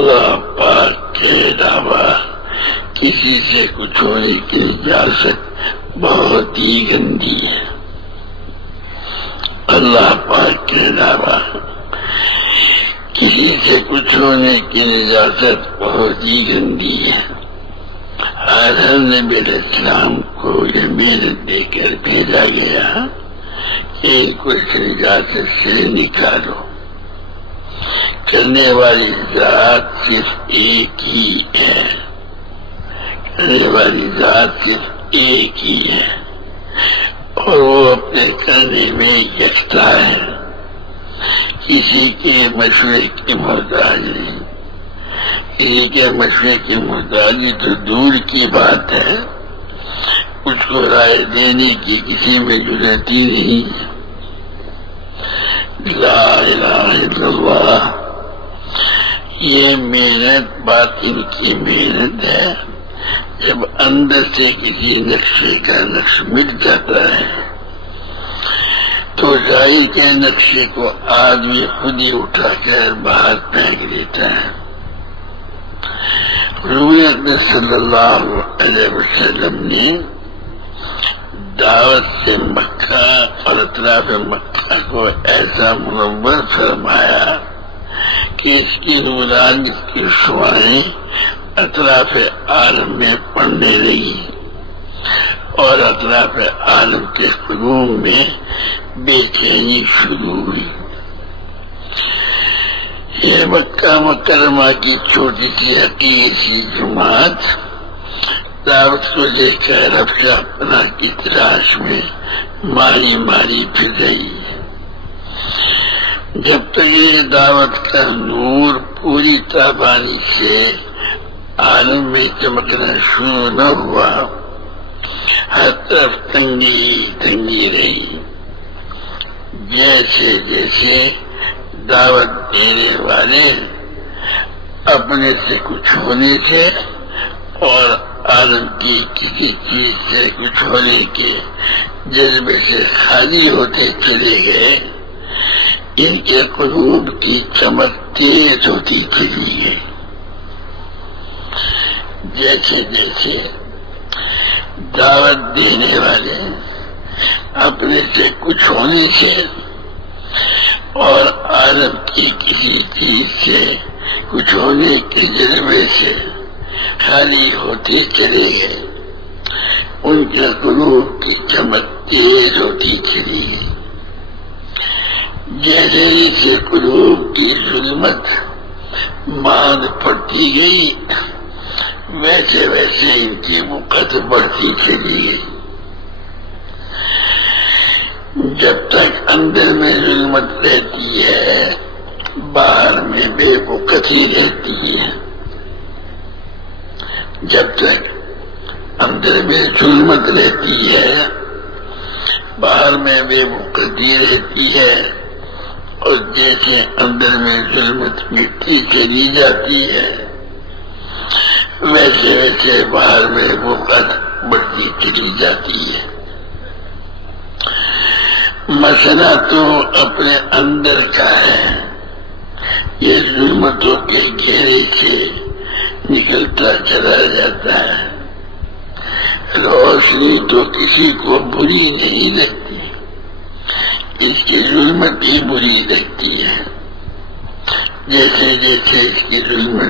اللہ پاک کے علاوہ کسی سے کچھ ہونے کی اجازت بہت ہی گندی ہے۔ اللہ پاک کے علاوہ کسی سے کچھ ہونے کی اجازت بہت ہی گندی ہے۔ ہر نبی علیہ السلام کو یہ محنت دے کر بھیجا گیا کہ کچھ اجازت سے نکالو، کرنے والی ذات صرف ایک ہی ہے، کرنے والی ذات صرف ایک ہی ہے، اور وہ اپنے کرنے میں یکتا ہے، کسی کے مشورے کی محتاج نہیں۔ کسی کے مشورے کی محتاجی تو دور کی بات ہے، اس کو رائے دینے کی کسی میں ضرورت ہی نہیں۔ لا الہ الا اللہ، یہ محنت باطن کی محنت ہے۔ جب اندر سے کسی نقشے کا نقش مٹ جاتا ہے تو ظاہر کے نقشے کو آدمی خود ہی اٹھا کر باہر پھینک دیتا ہے۔ حضور صلی اللہ علیہ وسلم نے دعوت سے مکہ اور اطراف مکہ کو ایسا منور فرمایا کہ اس کی نورانیت کی شعاعیں اطراف عالم میں پڑنے لگی اور اطراف عالم کے قلوب میں بے چینی شروع ہوئی۔ یہ مکہ مکرمہ کی چھوٹی سی حقیقی سی جماعت دعوت کو لے کر رفع پناہ کی تلاش میں ماری ماری پھر رہی ہے۔ جب تک یہ دعوت کا نور پوری تابانی سے عالم میں چمکنا شروع نہ ہوا، ہر طرف تنگی تنگی رہی۔ جیسے جیسے دعوت دینے والے اپنے سے کچھ ہونے سے اور عالم کی کسی چیز سے کچھ ہونے کے جذبے سے خالی ہوتے چلے گئے، ان کے قلوب کی چمک تیز ہوتی چلی گئی۔ جیسے جیسے دعوت دینے والے اپنے سے کچھ ہونے سے اور عالم کی کسی چیز سے کچھ ہونے کے جذبے سے خالی ہوتے چلے گئے، ان کے قلوب کی چمک تیز ہوتی چلی گئی۔ جیسے جیسے قلوب کی ظلمت ماند پڑتی گئی، ویسے ویسے ان کی مقت بڑھتی چلی گئی۔ جب تک اندر میں ظلمت رہتی ہے، باہر میں بے وقتی رہتی ہے۔ جب تک اندر میں ظلمت رہتی ہے، باہر میں بے وقتی رہتی ہے، اور جیسے اندر میں ظلمت مٹی چلی جاتی ہے، ویسے ویسے باہر میں وقت بڑھتی چلی جاتی ہے۔ مسئلہ تو اپنے اندر کا ہے، یہ ظلمتوں کے گھیرے سے نکلتا چلا جاتا ہے۔ روشنی تو کسی کو بری نہیں لگتی، اس کی ظلمت ہی بری لگتی ہے۔ جیسے جیسے اس کی ظلمت